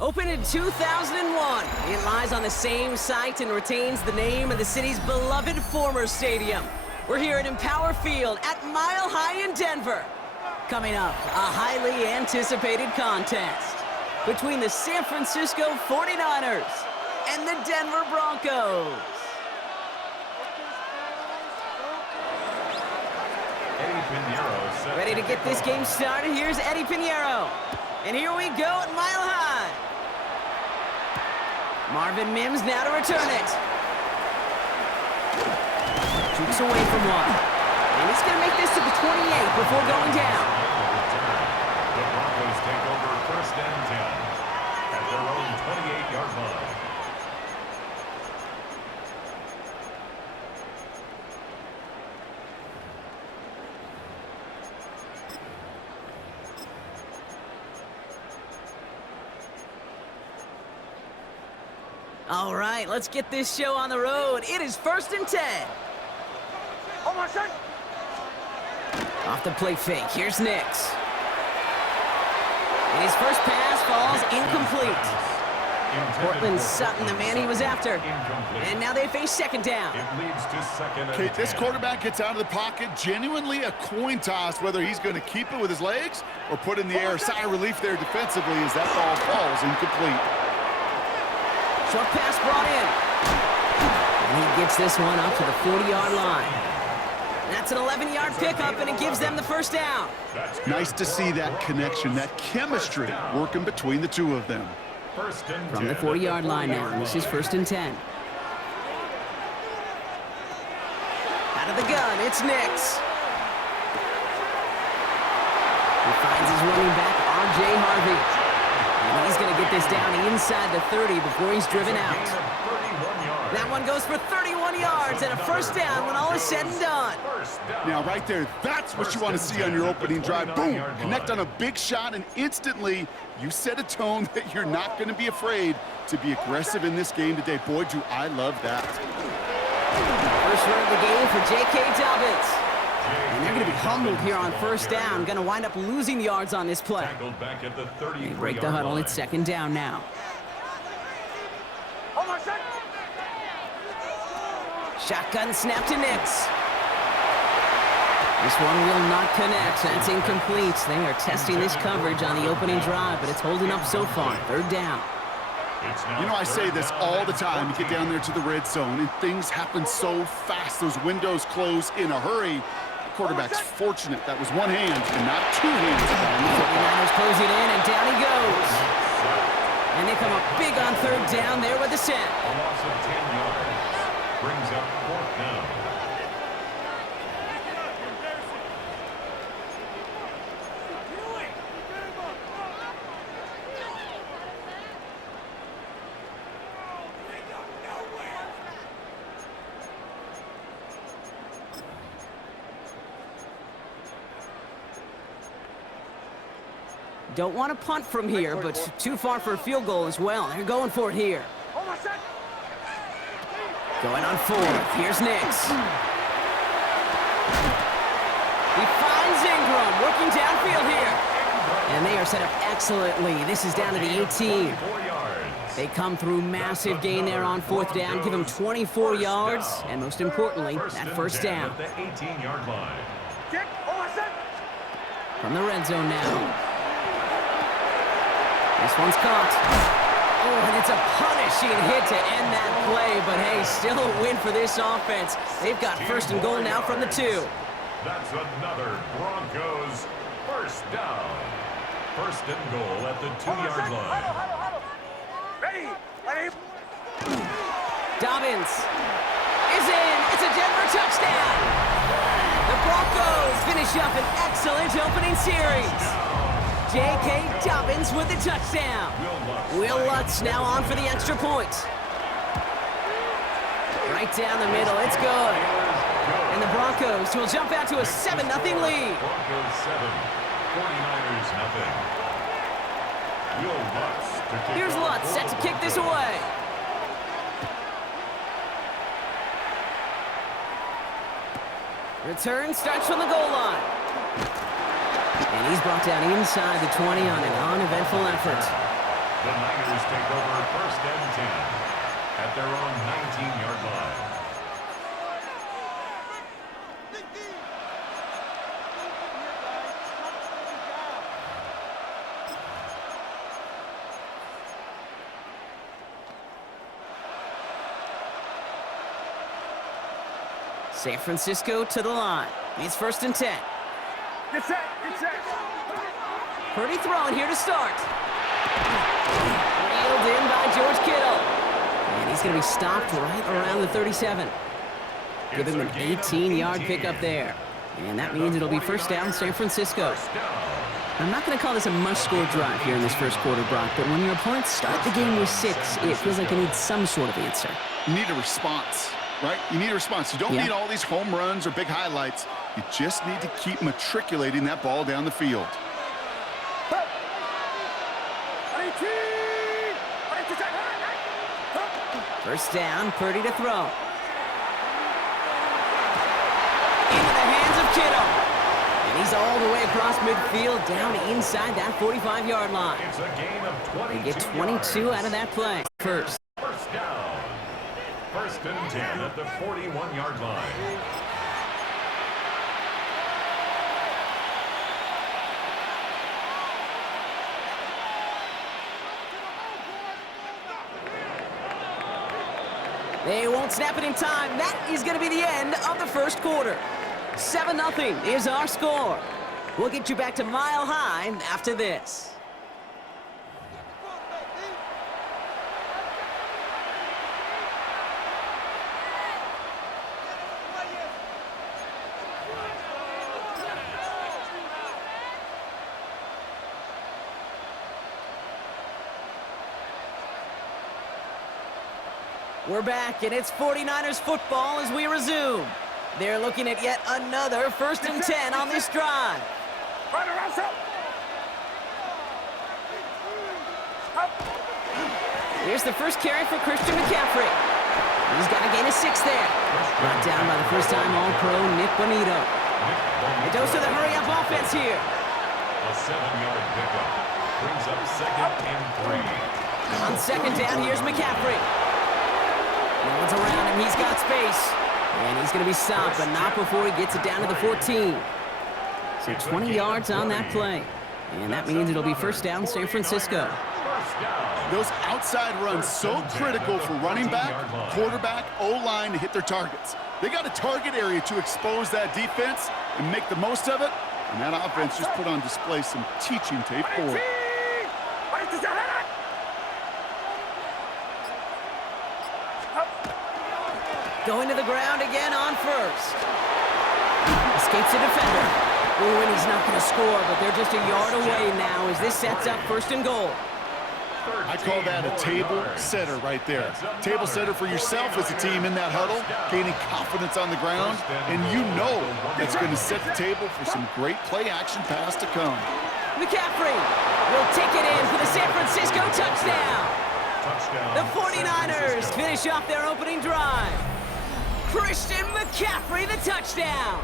Opened in 2001, it lies on the same site and retains the name of the city's beloved former stadium. We're here at Empower Field at Mile High in Denver. Coming up, a highly anticipated contest between the San Francisco 49ers and the Denver Broncos. Ready to get this game started? Here's Eddie Pinheiro. And here we go at Mile High. Marvin Mims now to return it. Jukes away from one. And he's going to make this to the 28 before going down. The Broncos take over first and 10 at their own 28-yard line. All right, let's get this show on the road. It is first and 10. Off the play fake, here's Nix. And his first pass falls incomplete. Cortland Sutton, the man he was after. And now they face second down. It leads to second and Okay, 10. this quarterback gets out of the pocket, genuinely a coin toss, whether he's going to keep it with his legs or put in the air. Sigh of relief there defensively as that ball falls incomplete. Short pass brought in. And he gets this one up to the 40-yard line. That's an 11-yard pickup, and it gives them the first down. Nice to see that connection, that chemistry working between the two of them. First and 10 From the 40-yard line now, this is first and 10. Out of the gun, it's Nix. He finds his running back, R.J. Harvey. And he's going to get this down inside the 30 before he's driven out. That one goes for 31 yards and a first down when all is said and done. Now, right there, that's what you want to see on your opening drive. Boom! Connect on a big shot, and instantly you set a tone that you're not going to be afraid to be aggressive in this game today. Boy, do I love that. First run of the game for J.K. Dobbins. And they're going to be humbled here on first down. Going to wind up losing yards on this play. Back at the They break the huddle. It's second down now. Shotgun snap to Nix. This one will not connect. That's incomplete. They are testing this coverage on the opening drive, but it's holding up so far. Third down. You know, I say this all the time. You get down there to the red zone, and things happen so fast. Those windows close in a hurry. The quarterback's fortunate. That was one hand and not two hands. The 49ers close it in, and down he goes. And they come up big on third down there with the set. A loss of 10 yards brings up fourth down. Don't want to punt from here, but too far for a field goal as well. They're going for it here. Going on fourth. Here's Nix. He finds Ingram working downfield here. And they are set up excellently. This is down to the 18. 4 yards. They come through massive gain there on fourth down, give them 24 yards, and most importantly, that first down. At the 18-yard line. From the red zone now. This one's caught. Oh, and it's a punishing hit to end that play, but hey, still a win for this offense. They've got first and goal now from the 2. That's another Broncos first down. First and goal at the 2-yard line. Dobbins is in. It's a Denver touchdown. The Broncos finish up an excellent opening series. J.K. Dobbins with the touchdown. Will Lutz now on for the extra point. Right down the middle, it's good. And the Broncos will jump out to a 7-0 lead. Broncos 7, 49ers nothing. Will Lutz to kick Here's off Lutz set to kick this away. Return starts from the goal line. And he's brought down inside the 20 on an uneventful effort. The Niners take over 1st and 10 at their own 19-yard line. San Francisco to the line. It's 1st and 10. Get set, get set. Purdy throwing here to start. Reeled in by George Kittle. And he's going to be stopped right around the 37. Give him an 18-yard pickup there. And that means it'll be 1st down San Francisco. I'm not going to call this a must-score drive here in this first quarter, Brock, but when your opponents start the game with 6, it feels like you need some sort of answer. You need a response, right? You need a response. You don't need all these home runs or big highlights. You just need to keep matriculating that ball down the field. First down, Purdy to throw. Into the hands of Kittle. And he's all the way across midfield, down inside that 45-yard line. It's a gain of 22 They get 22 out of that play. First down. 1st and 10 at the 41-yard line. They won't snap it in time. That is going to be the end of the first quarter. 7-0 is our score. We'll get you back to Mile High after this. We're back, and it's 49ers football as we resume. They're looking at yet another 1st and 10 on this drive. Here's the first carry for Christian McCaffrey. He's got a gain of 6 there. Brought down by the first-time All-Pro Nick Bonito. A dose of the hurry-up offense here. A 7-yard pickup brings up 2nd and 3. On 2nd down, here's McCaffrey. No one's around him. He's got space. And he's going to be stopped, but not before he gets it down to the 14. So 20 yards on that play. And that means it'll be 1st down San Francisco. Those outside runs so critical for running back, quarterback, O-line to hit their targets. They got a target area to expose that defense and make the most of it. And that offense just put on display some teaching tape for it. Going to the ground again on 1st. Escapes the defender. Ooh, and he's not going to score, but they're just a yard away now as this sets up 1st and goal. I call that a table setter right there. Table setter for yourself as a team in that huddle, gaining confidence on the ground, and you know it's going to set the table for some great play-action pass to come. McCaffrey will take it in for the San Francisco touchdown. The 49ers finish off their opening drive. Christian McCaffrey, the touchdown.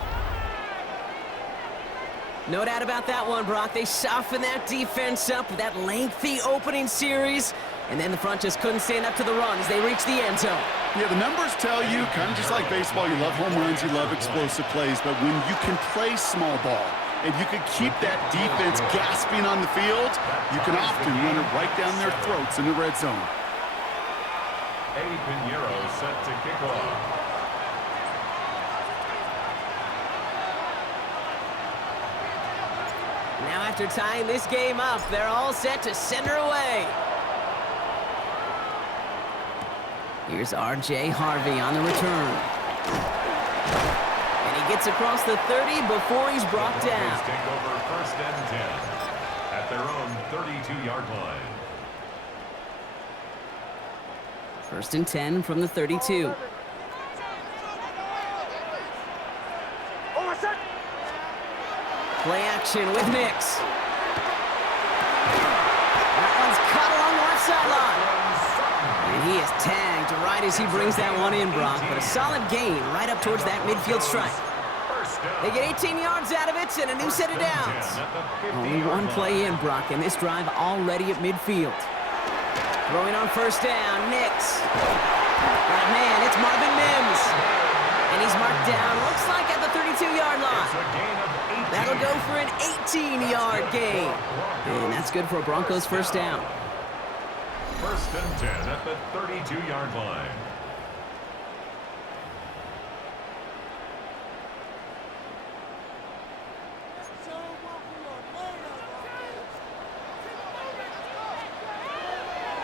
No doubt about that one, Brock. They softened that defense up with that lengthy opening series, and then the front just couldn't stand up to the run as they reached the end zone. Yeah, the numbers tell you, kind of just like baseball, you love home runs, you love explosive plays, but when you can play small ball and you can keep that defense gasping on the field, you can often run it right down their throats in the red zone. Eddie Pinheiro set to kick off. Now after tying this game up, they're all set to send her away. Here's R.J. Harvey on the return. And he gets across the 30 before he's brought down. Take over 1st and 10 at their own 32-yard line. 1st and 10 from the 32. Play action with Nix. That one's cut along the left sideline. And he is tagged right as he brings that one in, Brock. But a solid gain right up towards that midfield stripe. They get 18 yards out of it and a new set of downs. Only one play in, Brock, and this drive already at midfield. Throwing on first down, Nix. Right man, it's Marvin Mims. And he's marked down, looks like at the 32-yard line. That'll go for an 18-yard gain. And that's good for a Broncos first down. First and 10 at the 32-yard line.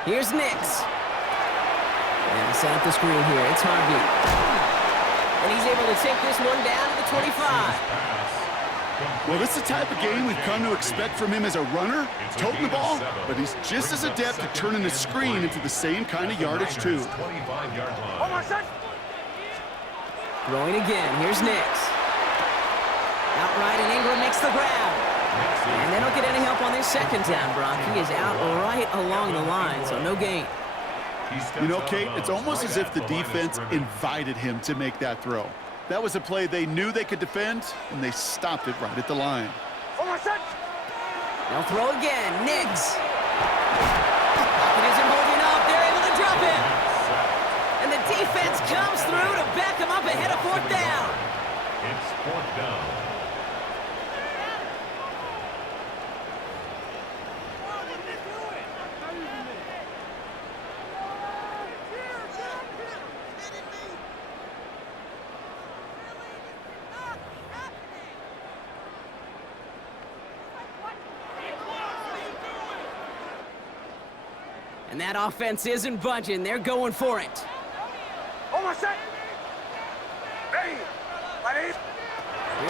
Here's Nix. And set up the screen here. It's Harvey. And he's able to take this one down to the 25. Well, this is the type of game we've come to expect from him as a runner, toting the ball, but he's just as adept at turning the screen into the same kind of yardage, too. Throwing again. Here's Nix. Outright, and Ingram makes the grab. And they don't get any help on this second down, Brock. He is out right along the line, so no gain. You know, Kate, it's almost as if the defense invited him to make that throw. That was a play they knew they could defend, and they stopped it right at the line. They'll throw again. Nix. Pocket isn't holding up. They're able to drop him. And the defense comes through to back him up ahead of fourth down. It's fourth down. And that offense isn't budging. They're going for it. Here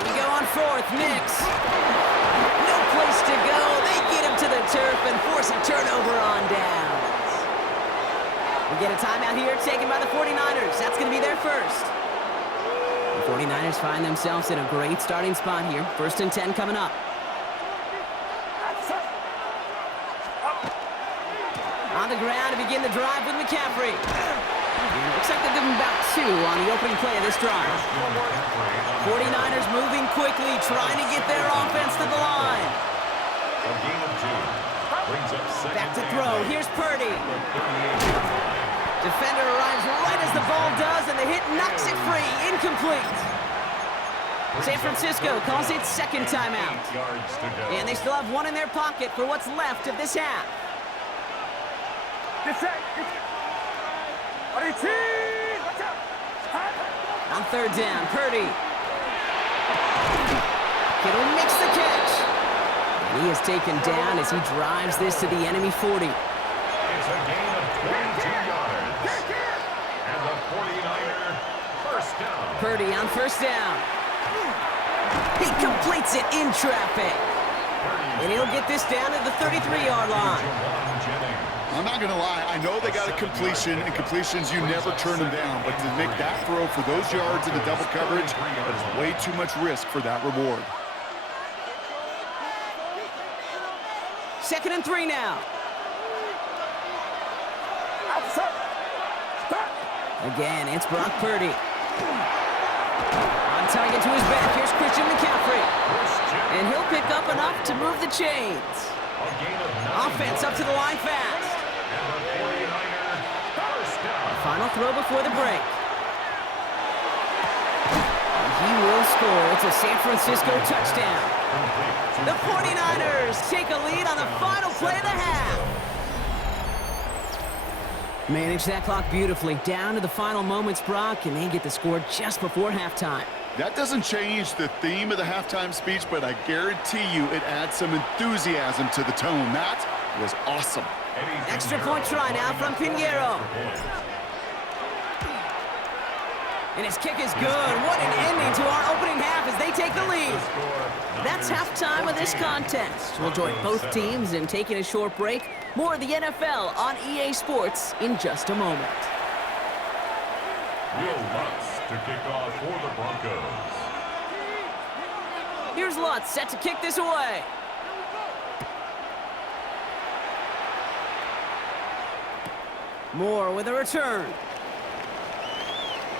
we go on fourth. Nix. No place to go. They get him to the turf and force a turnover on downs. We get a timeout here taken by the 49ers. That's going to be their first. The 49ers find themselves in a great starting spot here. First and 10 coming up. On the ground to begin the drive with McCaffrey. Looks like they'll give him about 2 on the opening play of this drive. 49ers moving quickly, trying to get their offense to the line. Back to throw. Here's Purdy. Defender arrives right as the ball does, and the hit knocks it free. Incomplete. San Francisco calls it second timeout. And they still have one in their pocket for what's left of this half. On third down, Purdy. Kittle makes the catch. And he is taken down as he drives this to the enemy 40. It's a gain of 22 yards. And the 49er first down. Purdy on first down. He completes it in traffic. And he'll get this down to the 33-yard line. I'm not going to lie, I know they got a completion, and completions, you never turn them down. But to make that throw for those yards in the double coverage, that is way too much risk for that reward. Second and 3 now. Again, it's Brock Purdy. On target to his back, here's Christian McCaffrey. And he'll pick up enough to move the chains. Offense up to the line fast. Final throw before the break. And he will score. It's a San Francisco touchdown. The 49ers take a lead on the final play of the half. Manage that clock beautifully. Down to the final moments, Brock, and they get the score just before halftime. That doesn't change the theme of the halftime speech, but I guarantee you it adds some enthusiasm to the tone. That was awesome. Extra point try now from Pinheiro. And his kick is good. What an ending to our opening half as they take the lead. That's halftime of this contest. We'll join both teams in taking a short break. More of the NFL on EA Sports in just a moment. Will Lutz to kick off for the Broncos. Here's Lutz set to kick this away. Moore with a return.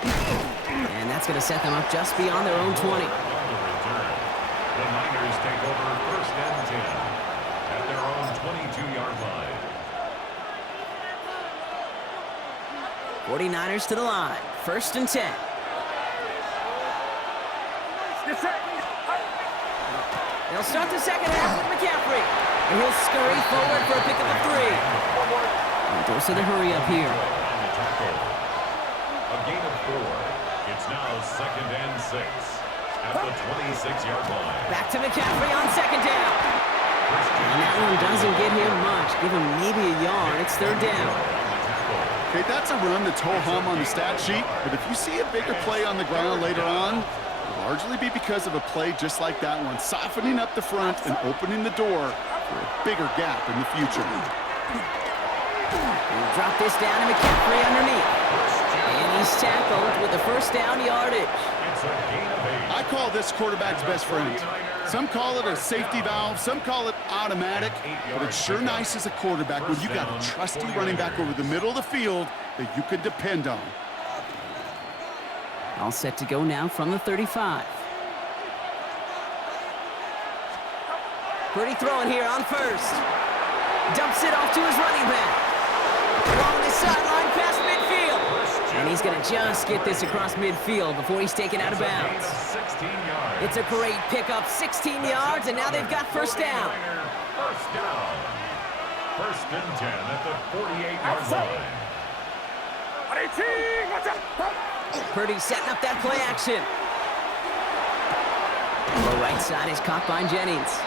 And that's going to set them up just beyond their own 20. The Niners take over first and 10 at their own 22-yard line. 49ers to the line. 1st and 10. Get set. They'll start the second half with McCaffrey. And he'll scurry forward for a pick of a 3. And dose of the hurry up here. A gain of 4. It's now 2nd and 6 at the 26-yard line. Back to McCaffrey on 2nd down. And that one doesn't get him much. Give him maybe a yard. It's 3rd down. Okay, that's a run that's ho-hum on the stat sheet, but if you see a bigger play on the ground later on, it'll largely be because of a play just like that one, softening up the front and opening the door for a bigger gap in the future. We'll drop this down to McCaffrey underneath. And he's tackled with the 1st down yardage. It's a gain of 8. I call this quarterback's best friend. Some call it a safety valve, some call it automatic, but it's sure nice as a quarterback when you got a trusty running back over the middle of the field that you could depend on. All set to go now from the 35. Purdy throwing here on 1st. Dumps it off to his running back. Along the sideline past midfield. And he's going to just get this across midfield before he's taken out of bounds. 16 yards. It's a great pickup, 16 yards, and now they've got 1st down. 1st down. 1st and 10 at the 48-yard line. Purdy setting up that play action. The right side is caught by Jennings.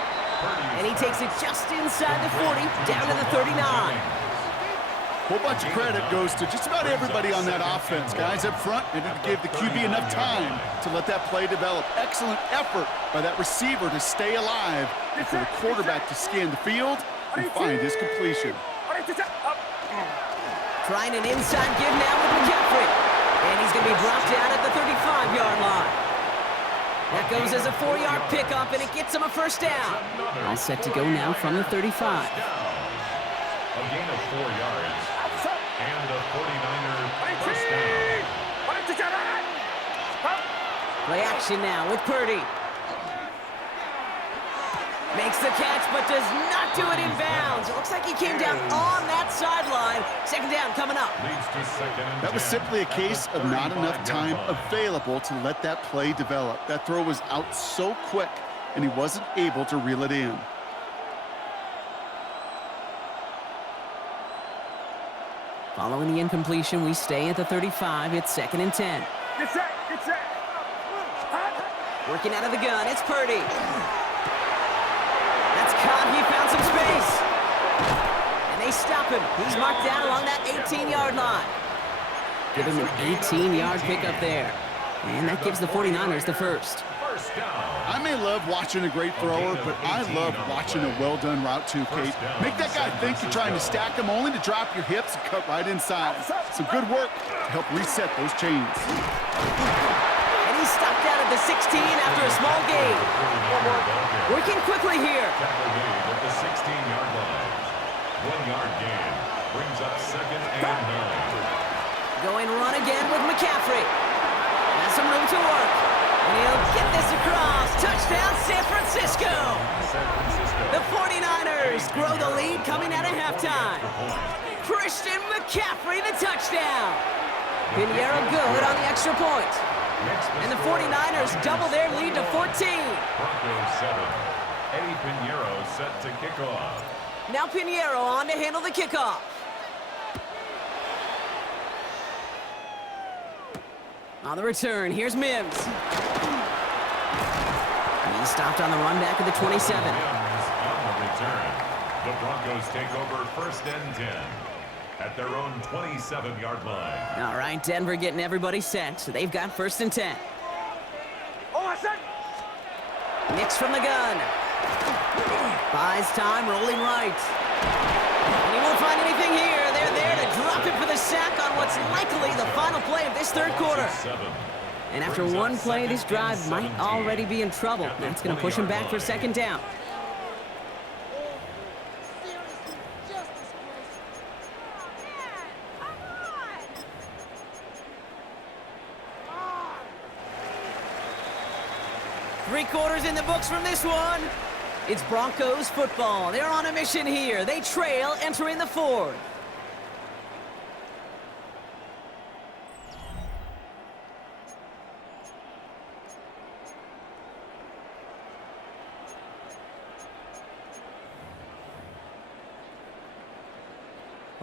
And he takes it just inside the 40, down to the 39. A whole bunch of credit goes to just about everybody on that offense. Guys up front, they didn't give the QB enough time to let that play develop. Excellent effort by that receiver to stay alive and for the quarterback to scan the field and find his completion. Trying an inside give now with McCaffrey. And he's going to be dropped down at the 35-yard line. That goes as a 4-yard pickup, and it gets him a 1st down. All set to go now from the 35. A gain of 4 yards. And a 49er 1st down. Play action now with Purdy. Makes the catch, but does not do it in bounds. It looks like he came down on that sideline. 2nd down coming up. Leads to 2nd and 10. That was simply a case of not enough time available to let that play develop. That throw was out so quick, and he wasn't able to reel it in. Following the incompletion, we stay at the 35. It's 2nd and 10. Get set. Get set. Working out of the gun, it's Purdy. That's caught, he found some space. And they stop him. He's marked down along that 18-yard line. Give him an 18-yard pickup there. And that gives the 49ers the 1st. 1st down. I may love watching a great thrower, but I love watching a well-done route too, Kate. Make that guy think you're trying to stack him only to drop your hips and cut right inside. Some good work to help reset those chains. And he's stopped out at the 16 after a small gain. Working quickly here. Tackle made at the 16-yard line. 1-yard gain brings up 2nd and 9. Going run again with McCaffrey. Has some room to work. And he'll get this across. Touchdown, San Francisco. San Francisco. The 49ers grow the lead coming out of halftime. Christian McCaffrey, the touchdown. Pinheiro good on the extra point. And the 49ers double their lead to 14. Broncos 7. Eddie Pinheiro set to kick off. Now Pinheiro on to handle the kickoff. On the return, here's Mims. And he's stopped on the run back of the 27. On the return, the Broncos take over 1st and 10 at their own 27-yard line. All right, Denver getting everybody set, so they've got 1st and 10. Nix from the gun. Buys time, rolling right. And he won't find anything here. They're there to drop it for the sack on what's likely the final play of this 3rd quarter. And after one play, this drive might already be in trouble. That's going to push him back for 2nd down. Three quarters in the books from this one. It's Broncos football. They're on a mission here. They trail entering the 4th.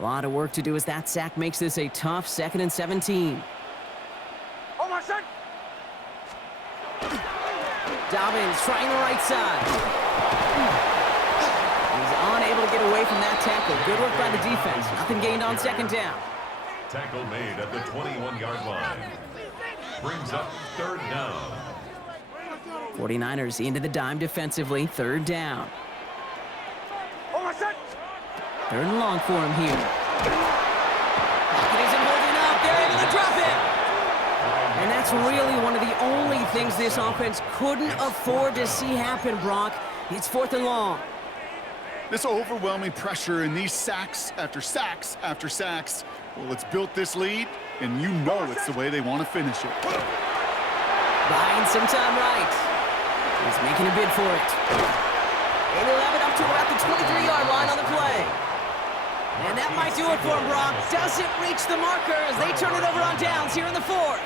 A lot of work to do as that sack makes this a tough 2nd and 17. On my son. Dobbins trying the right side. He's unable to get away from that tackle. Good work by the defense. Nothing gained on 2nd down. Tackle made at the 21-yard line. Brings up 3rd down. 49ers into the dime defensively. 3rd down. On my son. 3rd and long for him here. It isn't holding up. They're able to drop it. And that's really one of the only things this offense couldn't afford to see happen, Brock. It's 4th and long. This overwhelming pressure and these sacks after sacks after sacks, well, it's built this lead, and you know it's the way they want to finish it. Buying some time right. He's making a bid for it. And he'll have it up to about the 23-yard line on the play. And that might do it for him, Brock. Doesn't reach the marker as they turn it over on downs here in the 4th.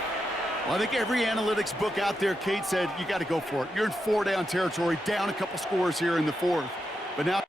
Well, I think every analytics book out there, Kate, said you got to go for it. You're in 4-down territory, down a couple scores here in the 4th. But now